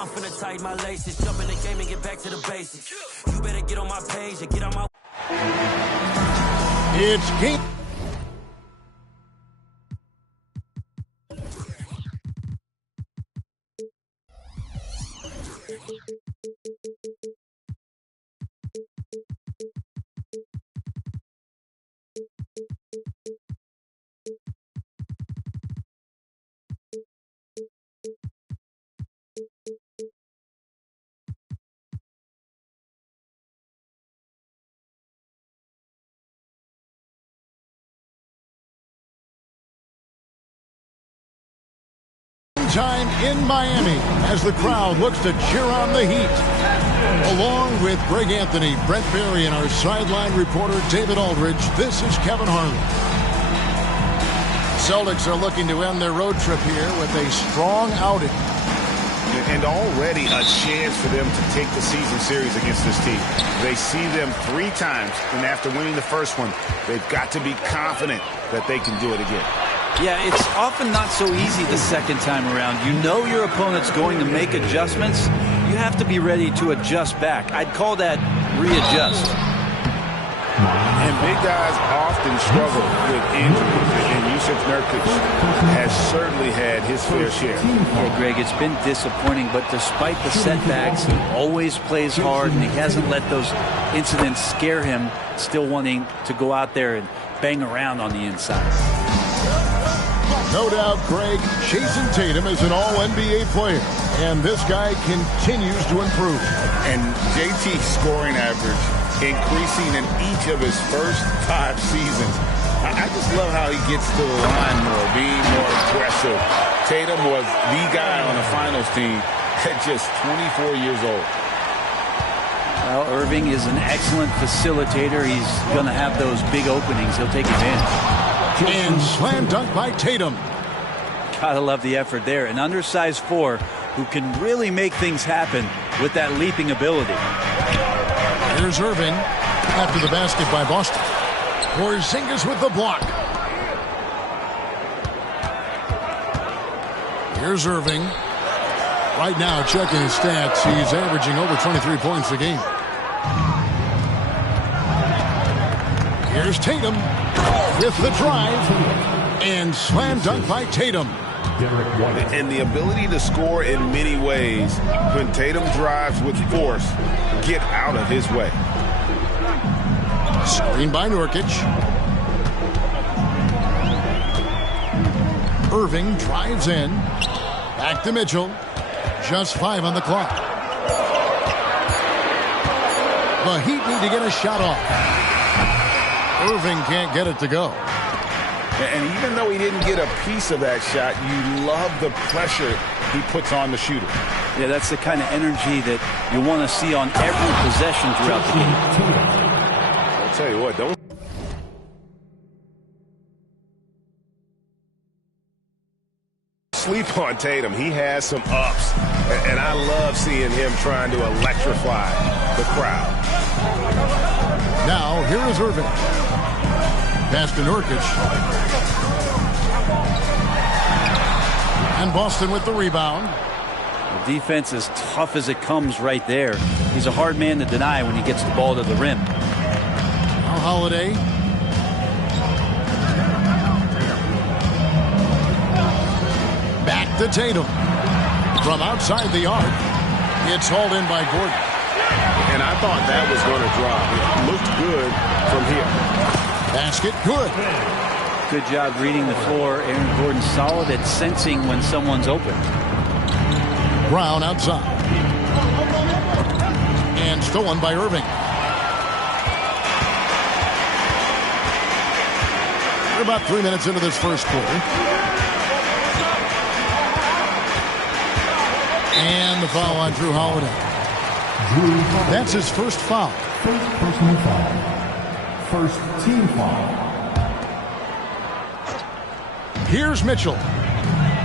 I'm finna tighten my laces, jump in the game and get back to the basics. You better get on my page and get on my... It's game. Time in Miami as the crowd looks to cheer on the Heat. Along with Greg Anthony, Brent Barry, and our sideline reporter David Aldridge, this is Kevin Harlan. Celtics are looking to end their road trip here with a strong outing. And already a chance for them to take the season series against this team. They see them 3 times, and after winning the first one, they've got to be confident that they can do it again. Yeah, it's often not so easy the second time around. You know your opponent's going to make adjustments. You have to be ready to adjust back. I'd call that readjust. And big guys often struggle with injuries, and Yusuf Nurkic has certainly had his fair share. Yeah, Greg, it's been disappointing, but despite the setbacks, he always plays hard, and he hasn't let those incidents scare him, still wanting to go out there and bang around on the inside. No doubt, Greg, Jason Tatum is an all-NBA player, and this guy continues to improve. And JT's scoring average increasing in each of his first 5 seasons. I just love how he gets to the line more, being more aggressive. Tatum was the guy on the finals team at just 24 years old. Well, Irving is an excellent facilitator. He's going to have those big openings. He'll take advantage. And slam dunk by Tatum. Gotta love the effort there. An undersized 4 who can really make things happen with that leaping ability. Here's Irving after the basket by Boston. Porzingis with the block. Here's Irving. Right now, checking his stats, he's averaging over 23 points a game. Here's Tatum with the drive and slam dunk by Tatum. And the ability to score in many ways. When Tatum drives with force, get out of his way. Screen by Nurkic. Irving drives in. Back to Mitchell. Just 5 on the clock. The Heat need to get a shot off. Irving can't get it to go. And even though he didn't get a piece of that shot, you love the pressure he puts on the shooter. Yeah, that's the kind of energy that you want to see on every possession throughout the game. I'll tell you what, don't sleep on Tatum. He has some ups, and I love seeing him trying to electrify the crowd. Now, here is Irving. Pass to Nurkic. And Boston with the rebound. The defense is tough as it comes right there. He's a hard man to deny when he gets the ball to the rim. Now Holiday. Back to Tatum. From outside the arc. It's hauled in by Gordon. And I thought that was going to drop. It looked good from here. Basket good. Good job reading the floor. Aaron Gordon solid at sensing when someone's open. Brown outside. And stolen by Irving. We're about 3 minutes into this first quarter. And the foul on Drew Holiday. That's his first foul. First personal foul. First team foul. Here's Mitchell.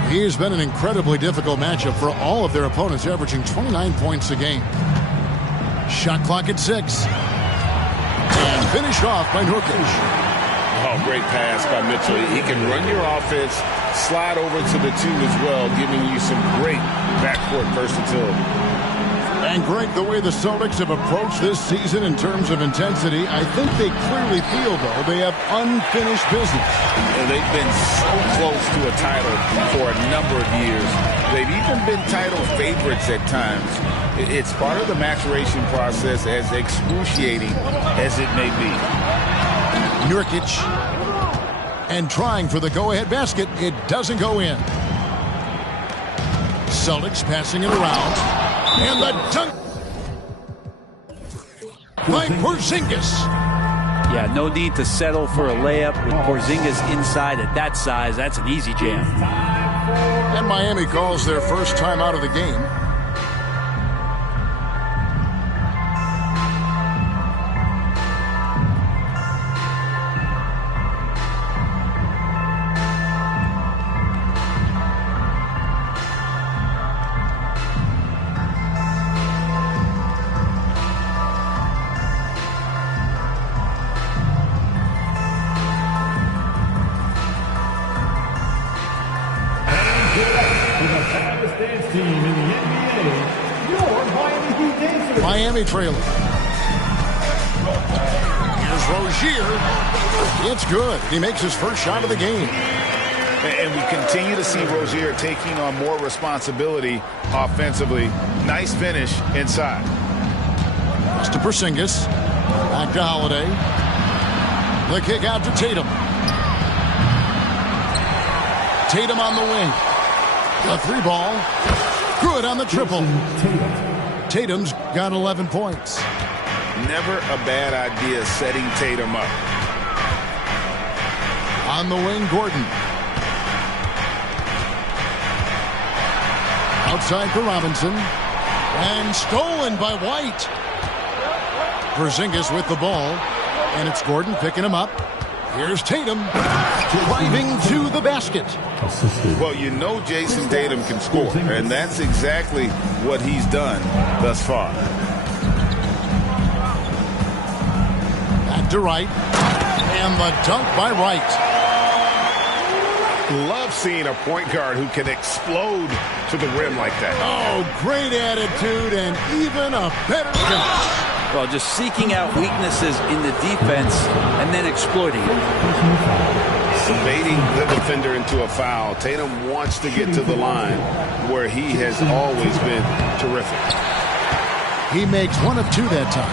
He has been an incredibly difficult matchup for all of their opponents, averaging 29 points a game. Shot clock at 6. And finished off by Nurkic. Oh, great pass by Mitchell. He can run your offense, slide over to the 2 as well, giving you some great backcourt backcourt versatility. And Greg, the way the Celtics have approached this season in terms of intensity, I think they clearly feel, though, they have unfinished business. And they've been so close to a title for a number of years. They've even been title favorites at times. It's part of the maturation process, as excruciating as it may be. Nurkic, and trying for the go-ahead basket. It doesn't go in. Celtics passing it around. And the dunk by Porzingis. Yeah, no need to settle for a layup with Porzingis inside at that size. That's an easy jam. And Miami calls their first time out of the game. Miami trailing. Here's Rozier. It's good. He makes his first shot of the game. And we continue to see Rozier taking on more responsibility offensively. Nice finish inside. Pass to Porzingis. Back to Holiday. The kick out to Tatum. Tatum on the wing. The three ball. Good on the triple. Tatum's got 11 points. Never a bad idea setting Tatum up. On the wing, Gordon. Outside for Robinson. And stolen by White. Porzingis with the ball. And it's Gordon picking him up. Here's Tatum driving to the basket. Well, you know Jason Tatum can score, and that's exactly what he's done thus far. Back to Wright. And the dunk by Wright. Love seeing a point guard who can explode to the rim like that. Oh, great attitude and even a better finish. Well, just seeking out weaknesses in the defense and then exploiting it. Baiting the defender into a foul. Tatum wants to get to the line where he has always been terrific. He makes one of two that time.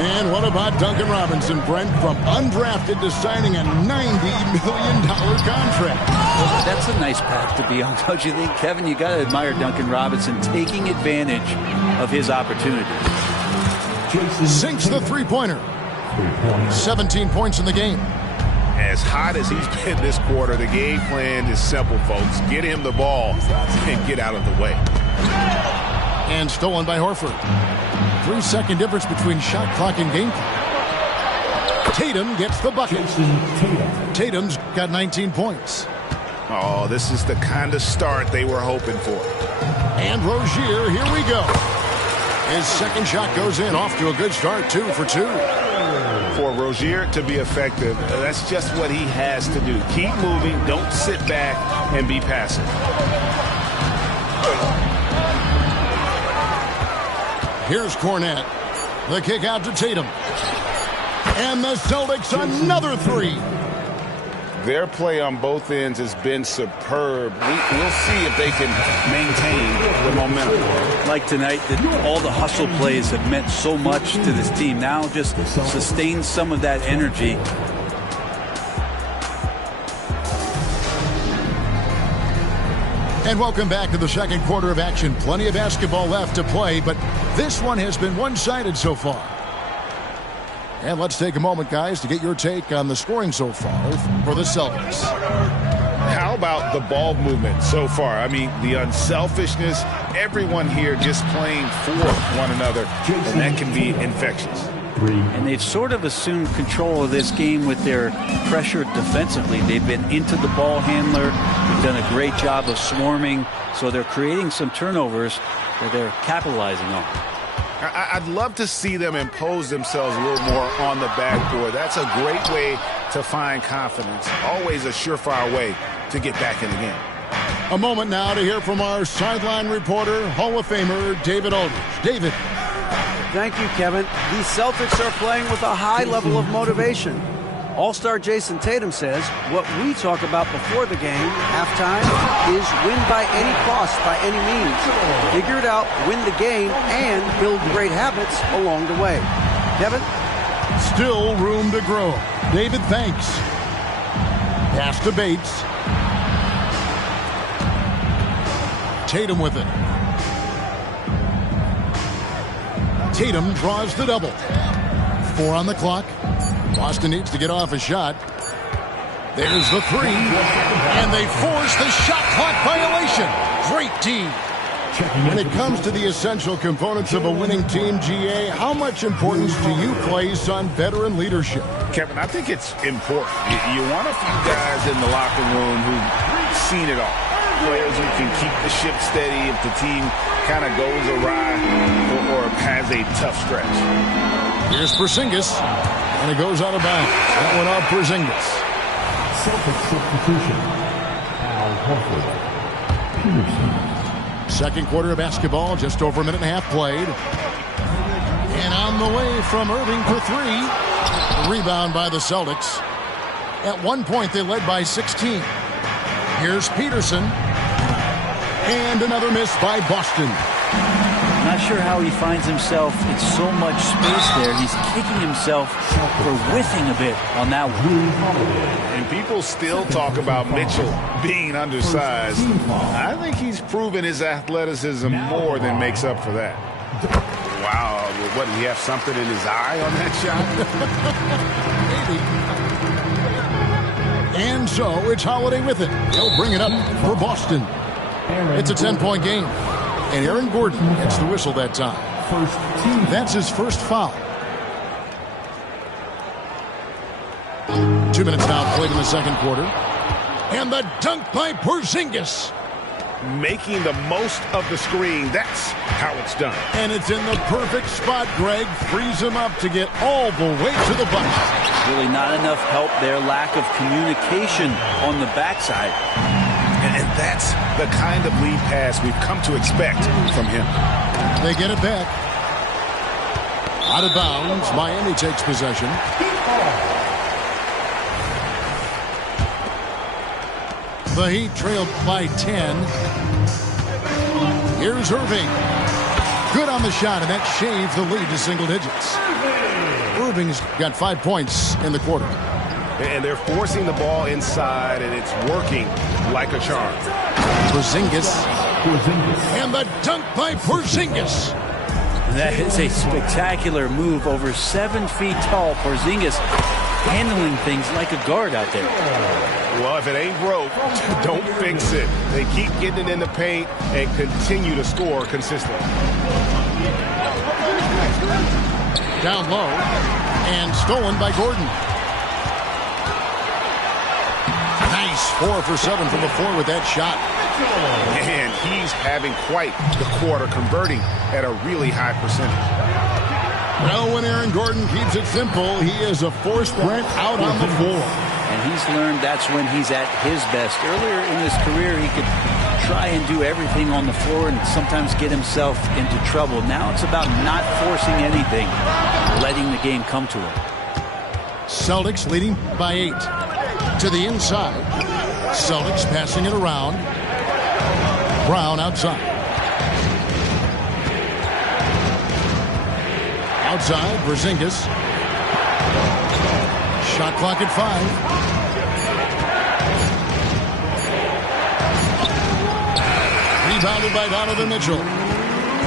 And what about Duncan Robinson, Brent, from undrafted to signing a $90 million contract? Well, that's a nice path to be on, don't you think, Kevin? You got to admire Duncan Robinson taking advantage of his opportunities. Sinks the three-pointer. 17 points in the game. As hot as he's been this quarter, the game plan is simple, folks. Get him the ball and get out of the way. And stolen by Horford. 3-second difference between shot clock and game clock. Tatum gets the bucket. Tatum's got 19 points. Oh, this is the kind of start they were hoping for. And Rozier, here we go. His second shot goes in, off to a good start, 2 for 2. For Rozier to be effective, that's just what he has to do. Keep moving, don't sit back and be passive. Here's Cornette. The kick out to Tatum. And the Celtics another three. Their play on both ends has been superb. We'll see if they can maintain the momentum. Like tonight, all the hustle plays have meant so much to this team. Now just sustain some of that energy. And welcome back to the second quarter of action. Plenty of basketball left to play, but this one has been one-sided so far. And let's take a moment, guys, to get your take on the scoring so far for the Celtics. How about the ball movement so far? I mean, the unselfishness, everyone here just playing for one another, and that can be infectious. And they've sort of assumed control of this game with their pressure defensively. They've been into the ball handler. They've done a great job of swarming, so they're creating some turnovers that they're capitalizing on. I'd love to see them impose themselves a little more on the backboard. That's a great way to find confidence. Always a surefire way to get back in the game. A moment now to hear from our sideline reporter, Hall of Famer David Aldridge. David. Thank you, Kevin. These Celtics are playing with a high level of motivation. All-star Jason Tatum says what we talk about before the game, halftime, is win by any cost, by any means. Figure it out, win the game, and build great habits along the way. Kevin? Still room to grow. David, thanks. Pass to Bates. Tatum with it. Tatum draws the double. 4 on the clock. Boston needs to get off a shot. There's the 3. And they force the shot clock violation. Great D. When it comes to the essential components of a winning team, GA, how much importance do you place on veteran leadership? Kevin, I think it's important. You want a few guys in the locker room who've seen it all. Players who can keep the ship steady if the team kind of goes awry or has a tough stretch. Here's Porzingis, and it goes out of bounds. That one off Porzingis. Celtics substitution. Al Horford. Peterson. Second quarter of basketball, just over a minute and a half played. And on the way from Irving for 3. The rebound by the Celtics. At one point, they led by 16. Here's Peterson. And another miss by Boston. Not sure how he finds himself in so much space there. He's kicking himself for whiffing a bit on that one. And people still talk about Mitchell being undersized. I think he's proven his athleticism more than makes up for that. Wow, what, did he have something in his eye on that shot? Maybe. And so it's Holiday with it. He'll bring it up for Boston. It's a 10-point game. And Aaron Gordon gets the whistle that time. That's his first foul. 2 minutes now played in the second quarter. And the dunk by Porzingis. Making the most of the screen. That's how it's done. And it's in the perfect spot. Greg frees him up to get all the way to the bucket. Really not enough help there. Lack of communication on the backside. And that's the kind of lead pass we've come to expect from him. They get it back. Out of bounds. Miami takes possession. The Heat trailed by 10. Here's Irving. Good on the shot, and that shaves the lead to single digits. Irving's got 5 points in the quarter. And they're forcing the ball inside, and it's working like a charm. Porzingis. And the dunk by Porzingis. That is a spectacular move. Over 7 feet tall, Porzingis handling things like a guard out there. Well, if it ain't broke, don't fix it. They keep getting it in the paint and continue to score consistently. Down low and stolen by Gordon. Nice 4 for 7 from the floor with that shot. And he's having quite the quarter, converting at a really high percentage. Well, when Aaron Gordon keeps it simple, he is a force threat out on the floor. And he's learned that's when he's at his best. Earlier in his career, he could try and do everything on the floor and sometimes get himself into trouble. Now it's about not forcing anything, letting the game come to him. Celtics leading by 8. To the inside. Celtics passing it around. Brown outside. Outside, Porzingis. Shot clock at 5. Rebounded by Donovan Mitchell.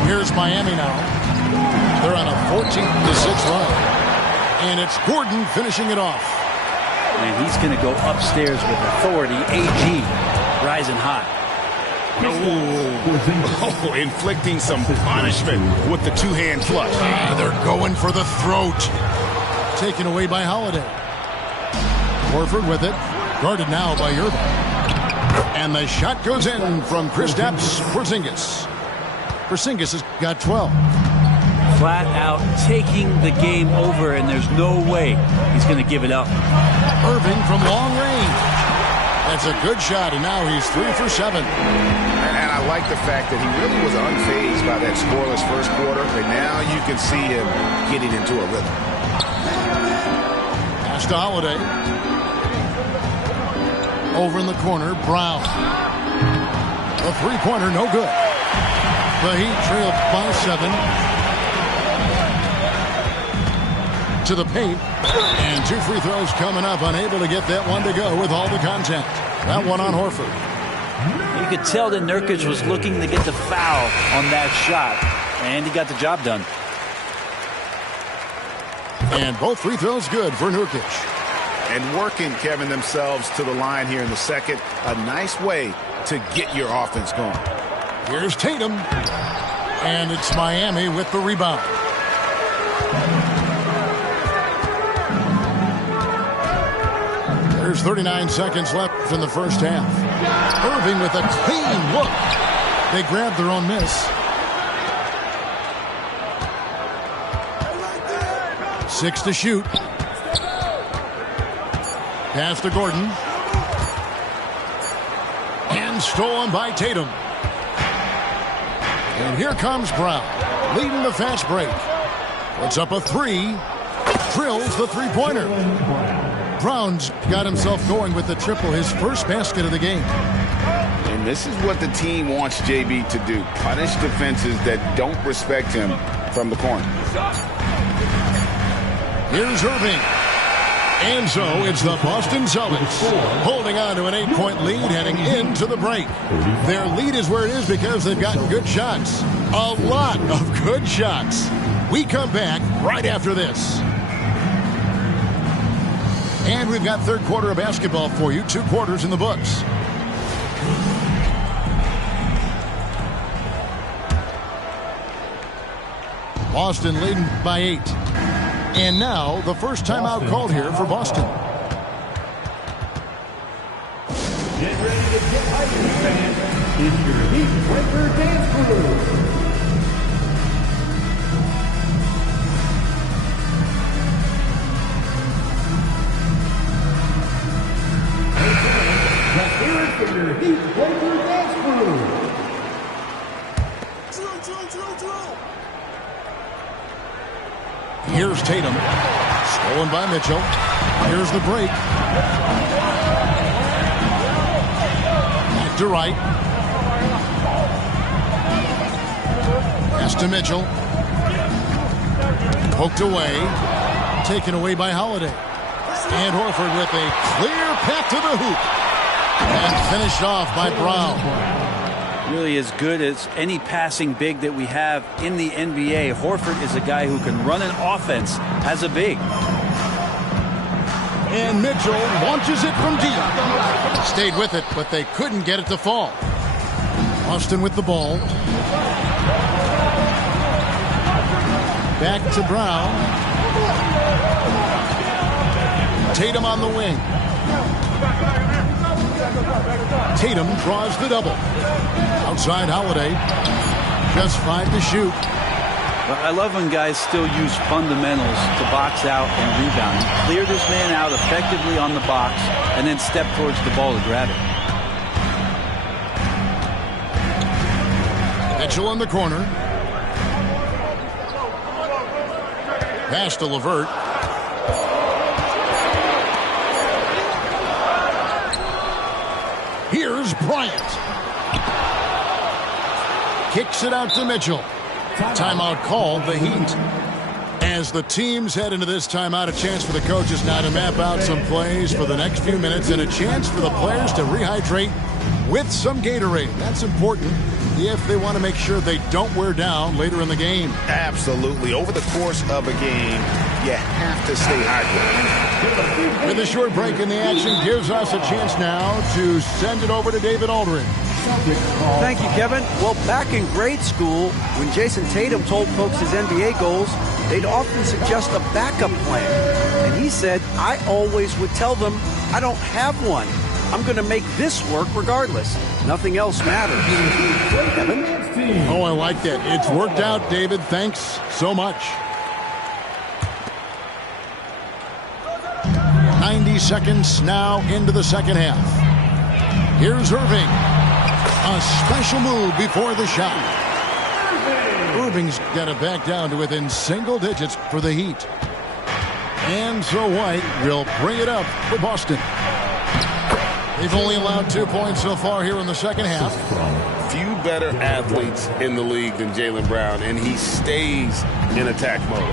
Here's Miami now. They're on a 14-6 run. And it's Gordon finishing it off. And he's going to go upstairs with authority. AG rising hot. Oh, inflicting some punishment with the two-hand flush. They're going for the throat. Taken away by Holiday. Horford with it. Guarded now by Irving. And the shot goes in from Kristaps Porzingis. Porzingis has got 12. Flat out taking the game over, and there's no way he's going to give it up. Irving from long range. That's a good shot, and now he's 3 for 7. And I like the fact that he really was unfazed by that scoreless first quarter, and now you can see him getting into a rhythm. Pass to Holiday. Over in the corner, Brown. A three-pointer, no good. The Heat trailed by 7. To the paint. And 2 free throws coming up. Unable to get that one to go with all the contact. That one on Horford. You could tell that Nurkic was looking to get the foul on that shot. And he got the job done. And both free throws good for Nurkic. And working, Kevin, themselves to the line here in the second. A nice way to get your offense going. Here's Tatum. And it's Miami with the rebound. There's 39 seconds left in the first half. Irving with a clean look. They grabbed their own miss. 6 to shoot. Pass to Gordon. And stolen by Tatum. And here comes Brown, leading the fast break. Puts up a 3. Drills the three-pointer. Brown's got himself going with the triple, his first basket of the game. And this is what the team wants JB to do. Punish defenses that don't respect him from the corner. Here's Irving. And so it's the Boston Celtics holding on to an 8-point lead heading into the break. Their lead is where it is because they've gotten good shots. A lot of good shots. We come back right after this. And we've got third quarter of basketball for you. 2 quarters in the books. Boston leading by 8. And now the first timeout called here for Boston. Get ready to get hyped, fans. It's your Heat Breaker Dance Crew. Let's hear it for your Heat Breaker Dance Crew. Here's Tatum. Stolen by Mitchell. Here's the break. Back to right. Pass to Mitchell. Poked away. Taken away by Holiday. And Horford with a clear path to the hoop. And finished off by Brown. Really as good as any passing big that we have in the NBA. Horford is a guy who can run an offense as a big. And Mitchell launches it from deep. Stayed with it, but they couldn't get it to fall. Austin with the ball. Back to Brown. Tatum on the wing. Tatum draws the double. Outside Holiday. Just 5 to shoot. But I love when guys still use fundamentals to box out and rebound. He cleared his man out effectively on the box and then step towards the ball to grab it. Mitchell in the corner. Pass to LeVert. Here's Bryant. Kicks it out to Mitchell. Timeout called, the Heat. As the teams head into this timeout, a chance for the coaches now to map out some plays for the next few minutes and a chance for the players to rehydrate with some Gatorade. That's important if they want to make sure they don't wear down later in the game. Absolutely. Over the course of a game, you have to stay hydrated. With a short break in the action gives us a chance now to send it over to David Aldridge. Thank you, Kevin. Well, back in grade school, when Jason Tatum told folks his NBA goals, they'd often suggest a backup plan. And he said, I always would tell them, I don't have one. I'm going to make this work regardless. Nothing else matters. Kevin? Oh, I like that. It's worked out, David. Thanks so much. 90 seconds now into the second half. Here's Irving. A special move before the shot. Irving's got it back down to within single digits for the Heat. And so White will bring it up for Boston. They've only allowed 2 points so far here in the second half. Few better athletes in the league than Jaylen Brown, and he stays in attack mode.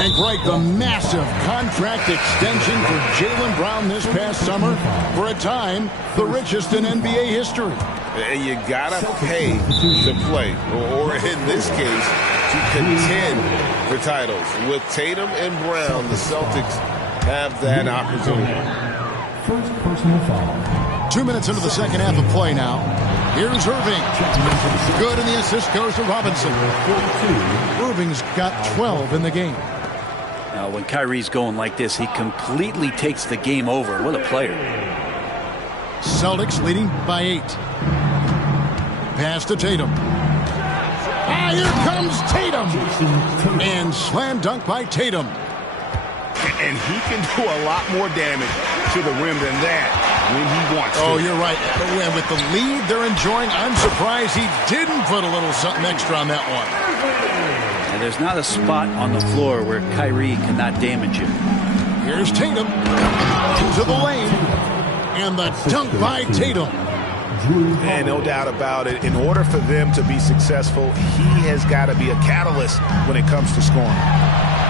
And Greg, the massive contract extension for Jaylen Brown this past summer, for a time, the richest in NBA history. And you gotta pay to play, or in this case, to contend for titles. With Tatum and Brown, the Celtics have that opportunity. First personal foul. 2 minutes into the second half of play now. Here's Irving. Good, and the assist goes to Robinson. Irving's got 12 in the game. Now, when Kyrie's going like this, he completely takes the game over. What a player. Celtics leading by 8. Pass to Tatum. Ah, here comes Tatum. And slam dunk by Tatum. And he can do a lot more damage to the rim than that when he wants to. Oh, you're right. And with the lead they're enjoying, I'm surprised he didn't put a little something extra on that one. And there's not a spot on the floor where Kyrie cannot damage him. Here's Tatum into the lane. And the dunk by Tatum. And no doubt about it, in order for them to be successful, he has got to be a catalyst when it comes to scoring.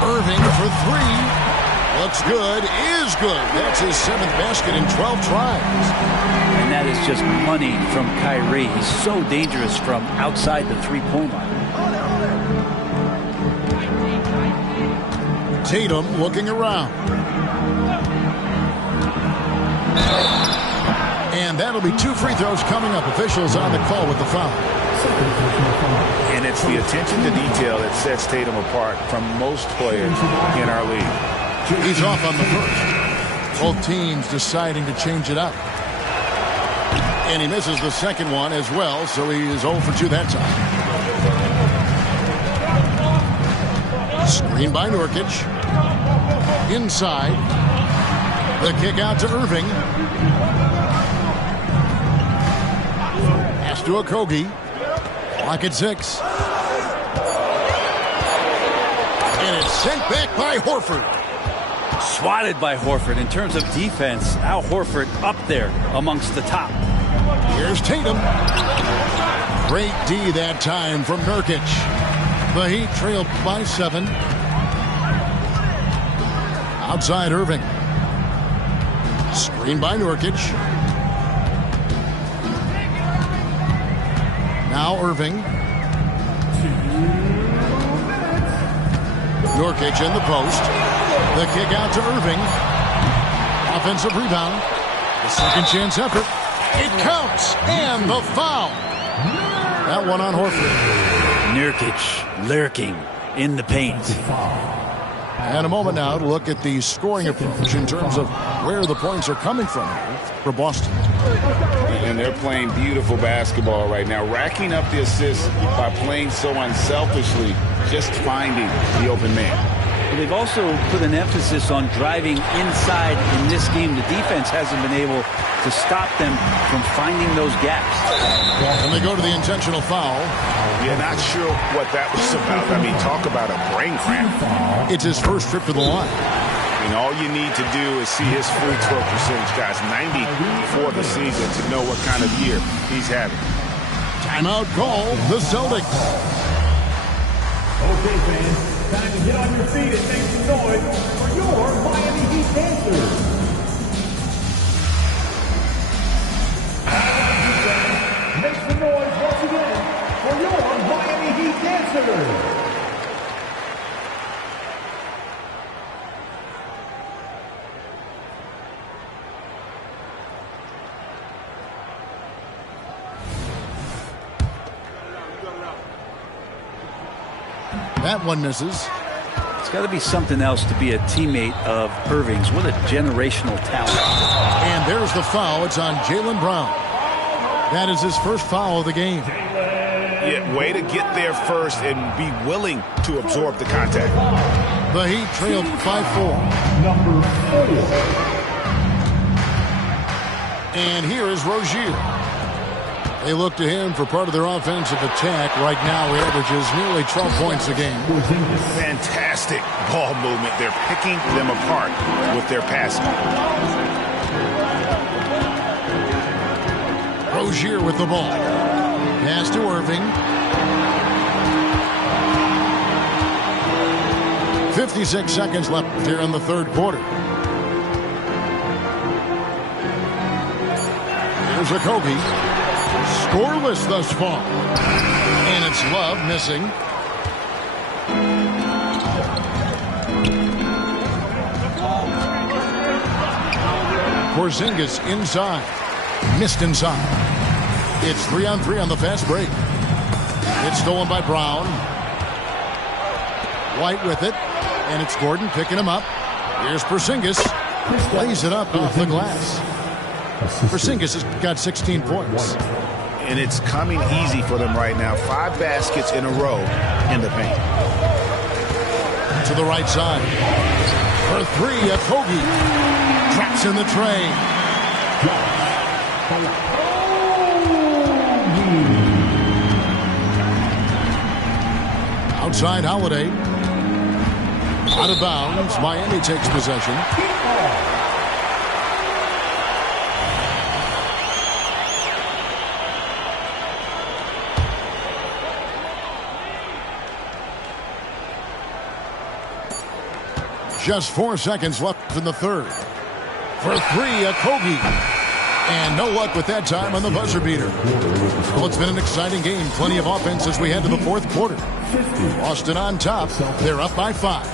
Irving for 3. Looks good, is good. That's his 7th basket in 12 tries. And that is just money from Kyrie. He's so dangerous from outside the three-point line. Tatum looking around. And that'll be 2 free throws coming up. Officials on the call with the foul. And it's the attention to detail that sets Tatum apart from most players in our league. He's off on the first. Both teams deciding to change it up. And he misses the second one as well, so he is 0 for 2 that time. Screen by Nurkic. Inside. The kick out to Irving. Pass to Okogie. Clock at 6. And it's sent back by Horford. Swatted by Horford. In terms of defense, Al Horford up there amongst the top. Here's Tatum. Great D that time from Nurkic. The Heat trailed by 7. Outside Irving. Screen by Nurkic. Now Irving. Nurkic in the post. The kick out to Irving. Offensive rebound. The second chance effort. It counts. And the foul. That one on Horford. Nurkic lurking in the paint. And a moment now to look at the scoring approach in terms of where the points are coming from for Boston. And they're playing beautiful basketball right now, racking up the assists by playing so unselfishly, just finding the open man. But they've also put an emphasis on driving inside in this game. The defense hasn't been able to stop them from finding those gaps. And they go to the intentional foul. Yeah, not sure what that was about. I mean, talk about a brain cramp. It's his first trip to the line. And all you need to do is see his free throw percentage, guys. 90 for the season to know what kind of year he's having. Timeout call, the Celtics. Okay, fans. Time to get on your feet and make some noise for your Miami Heat dancers. Make some noise once again for your Miami Heat dancers. That one misses. It's got to be something else to be a teammate of Irving's. What a generational talent. And there's the foul. It's on Jaylen Brown. That is his first foul of the game. Yeah, way to get there first and be willing to absorb the contact. The Heat trailed 5-4. Number 4. And here is Rozier. They look to him for part of their offensive attack. Right now, he averages nearly 12 points a game. Fantastic ball movement. They're picking them apart with their passing. Rozier with the ball. Pass to Irving. 56 seconds left here in the third quarter. Here's Okogie. Scoreless thus far. And it's Love missing. Porzingis inside. Missed inside. It's 3-on-3 on the fast break. It's stolen by Brown. White with it. And it's Gordon picking him up. Here's Porzingis. Lays it up off the glass. Porzingis has got 16 points. And it's coming easy for them right now. 5 baskets in a row in the paint. To the right side. For 3, Okogie. Traps in the tray. Outside Holiday. Out of bounds. Miami takes possession. Just 4 seconds left in the third. For 3, Okogie. And no luck with that time on the buzzer beater. Well, it's been an exciting game. Plenty of offense as we head to the fourth quarter. Boston on top. They're up by 5.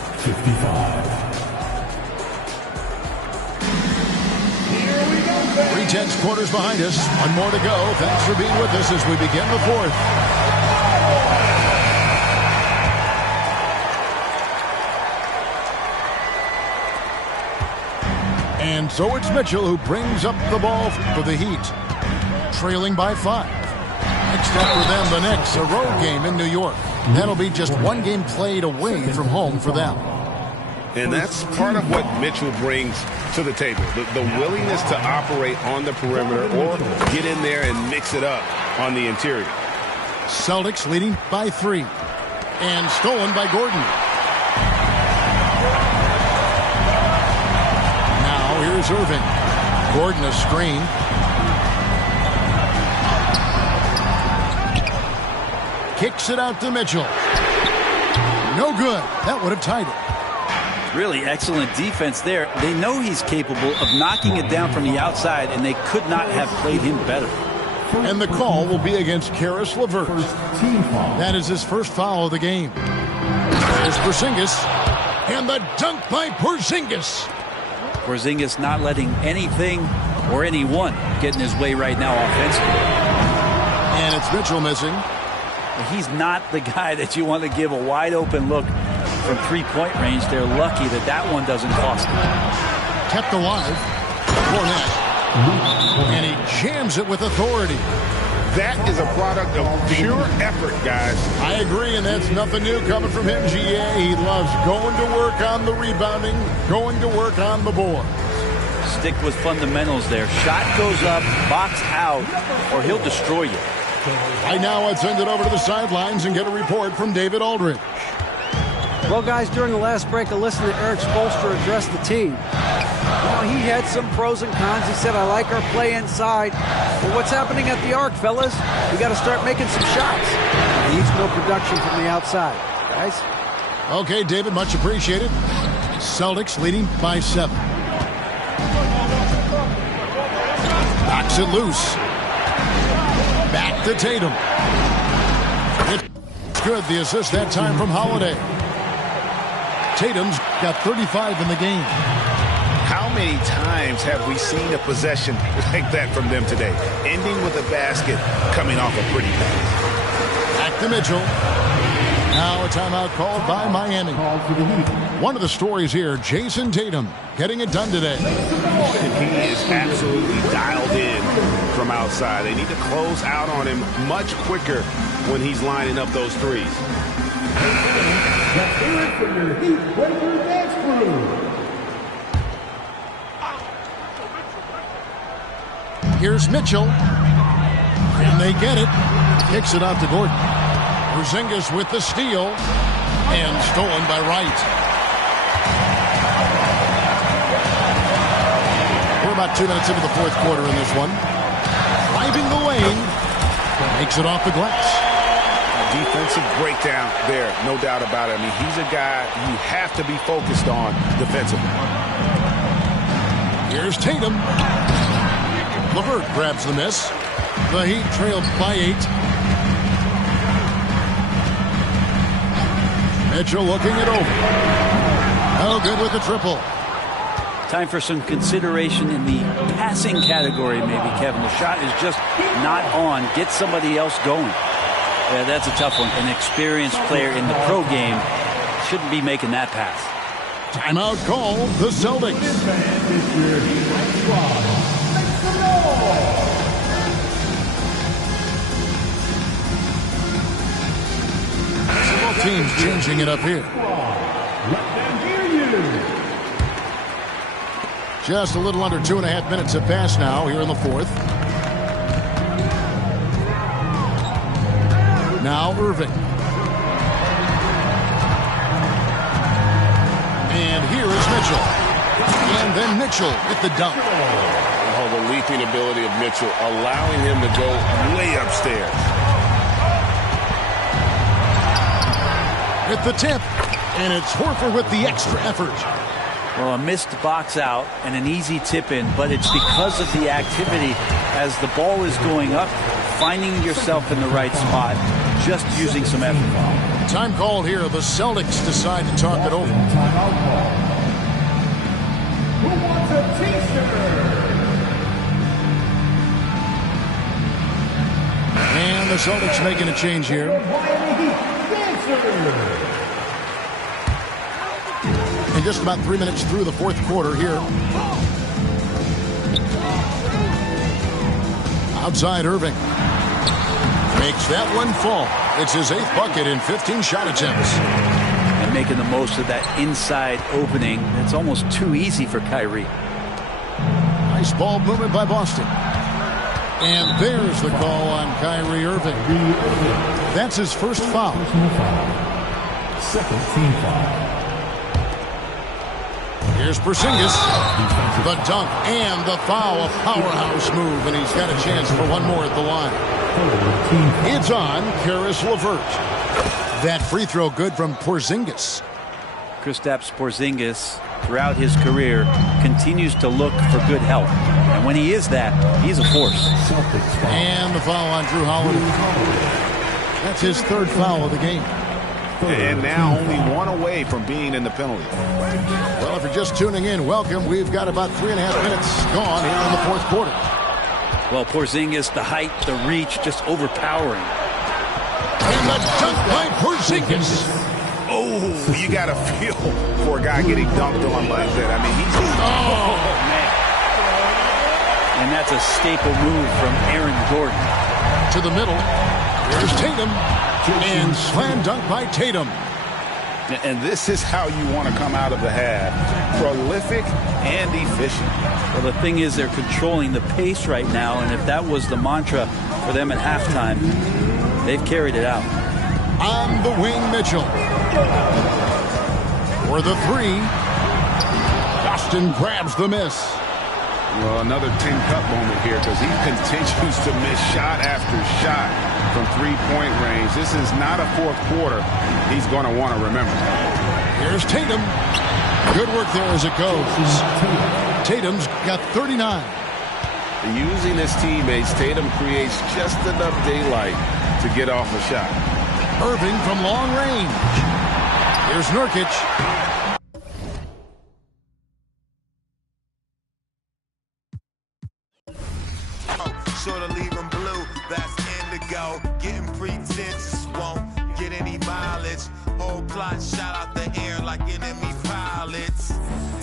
3/10 quarters behind us. One more to go. Thanks for being with us as we begin the fourth. And so it's Mitchell who brings up the ball for the Heat. Trailing by 5. Next up for them, the Knicks, a road game in New York. That'll be just one game played away from home for them. And that's part of what Mitchell brings to the table. The willingness to operate on the perimeter or get in there and mix it up on the interior. Celtics leading by 3. And stolen by Gordon. Now here's Irving. Gordon a screen. Kicks it out to Mitchell. No good. That would have tied it. Really excellent defense there. They know he's capable of knocking it down from the outside, and they could not have played him better. And the call will be against Karis LeVert. That is his first foul of the game. There's Porzingis. And the dunk by Porzingis. Porzingis not letting anything or anyone get in his way right now offensively. And it's Mitchell missing. He's not the guy that you want to give a wide open look from three-point range. They're lucky that that one doesn't cost them. Kept alive. Fournette. And he jams it with authority. That is a product of pure effort, guys. I agree, and that's nothing new coming from him, GA. He loves going to work on the rebounding, going to work on the board. Stick with fundamentals there. Shot goes up, box out, or he'll destroy you. Right now, let's send it over to the sidelines and get a report from David Aldridge. Well, guys, during the last break, I listened to Eric Spoelstra address the team. He had some pros and cons. He said, I like our play inside. But what's happening at the arc, fellas? We got to start making some shots. Needs more production from the outside, guys. Okay, David, much appreciated. Celtics leading by 7. Knocks it loose. Back to Tatum. It's good. The assist that time from Holiday. Tatum's got 35 in the game. How many times have we seen a possession like that from them today? Ending with a basket, coming off a pretty pass. Back to Mitchell. Now a timeout called by Miami. One of the stories here, Jason Tatum getting it done today. He is absolutely dialed in from outside. They need to close out on him much quicker when he's lining up those threes. Let's hear it from your Heat Breaker dance crew. Here's Mitchell. And they get it. Kicks it out to Gordon. Porzingis with the steal. And stolen by Wright. We're about 2 minutes into the fourth quarter in this one. Driving the lane. Makes it off the glass. Defensive breakdown there, no doubt about it. I mean, he's a guy you have to be focused on defensively. Here's Tatum. LeVert grabs the miss. The Heat trailed by 8. Mitchell looking it over. Oh, good with the triple. Time for some consideration in the passing category, maybe, Kevin. The shot is just not on. Get somebody else going. Yeah, that's a tough one. An experienced player in the pro game shouldn't be making that pass. Timeout call, the Celtics. Both teams changing it up here. Just a little under 2.5 minutes have passed now here in the fourth. Now Irving. And here is Mitchell. And then Mitchell with the dunk. Oh, the leaping ability of Mitchell, allowing him to go way upstairs. With the tip. And it's Horford with the extra effort. Well, a missed box out and an easy tip in, but it's because of the activity as the ball is going up, finding yourself in the right spot, just using some effort. Time called here. The Celtics decide to talk it over. Who wants a t-shirt? And the Celtics making a change here. And just about 3 minutes through the fourth quarter here. Outside Irving. Makes that one fall. It's his 8th bucket in 15 shot attempts. And making the most of that inside opening. It's almost too easy for Kyrie. Nice ball movement by Boston. And there's the call on Kyrie Irving. That's his first foul. Second team foul. Here's Porzingis. The dunk and the foul. A powerhouse move, and he's got a chance for one more at the line. It's on Karis LeVert. That free throw good from Porzingis. Kristaps Porzingis, throughout his career, continues to look for good help. And when he is that, he's a force. And the foul on Drew Holiday. That's his 3rd foul of the game. And now only one away from being in the penalty. Well, if you're just tuning in, welcome. We've got about 3.5 minutes gone here in the fourth quarter. Well, Porzingis, the height, the reach, just overpowering. And the dunk by Porzingis. Oh, you got to feel for a guy getting dunked on like that. I mean, he's... Oh, man. And that's a staple move from Aaron Gordon. To the middle. Here's Tatum. And slam dunk by Tatum. And this is how you want to come out of the half. Prolific and efficient. Well, the thing is they're controlling the pace right now, and if that was the mantra for them at halftime, they've carried it out. On the wing, Mitchell. For the 3. Boston grabs the miss. Well, another tin cup moment here because he continues to miss shot after shot from three-point range. This is not a fourth quarter he's going to want to remember. Here's Tatum. Good work there as it goes. Tatum's got 39. Using his teammates, Tatum creates just enough daylight to get off a shot. Irving from long range. Here's Nurkic. Sure to leave him blue, that's indigo. Getting pretentious won't get any mileage. Whole plot shot out the air like enemy pilots.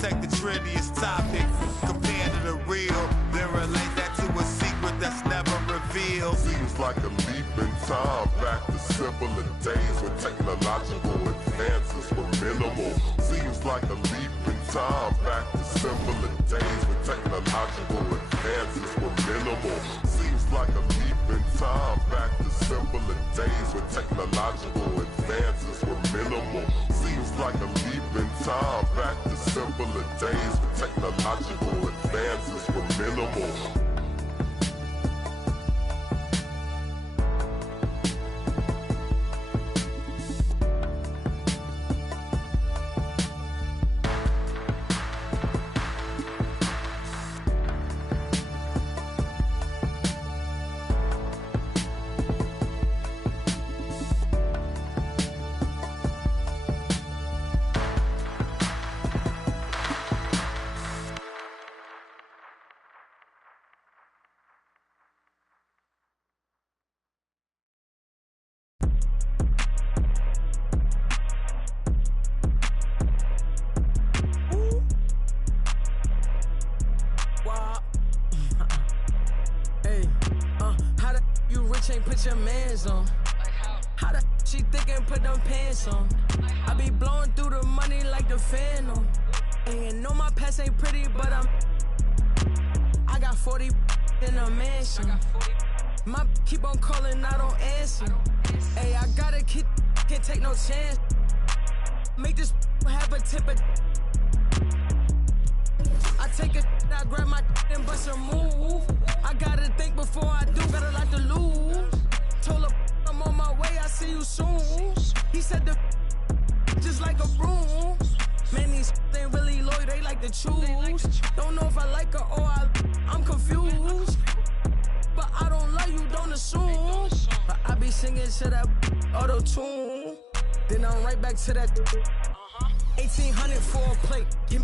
Take the trendiest topic, compare to the real, then relate that to a secret that's never revealed. Seems like a leap in time back to simpler days when technological advances were minimal. Seems like a leap in time back to simpler days when technological advances were minimal. Seems like a leap in time back to simpler days when technological advances were minimal. Seems like a leap in time back to simpler days when technological advances were minimal. Put your mans on. How the she thick and put them pants on? I be blowing through the money like the Phantom. And you know my past ain't pretty, but I got 40 in a mansion. My keep on calling, I don't answer. Hey, I gotta can't take no chance. Make this have a tip of. I take it, I grab my and bust a move. I gotta think before I do, got a lot to lose. Told her I'm on my way, I see you soon. He said the just like a broom. Man, these ain't really loyal, they like to choose. Don't know if I like her or I'm confused. But I don't love you, don't assume. But I be singing to that auto-tune. Then I'm right back to that 1800 for a plate.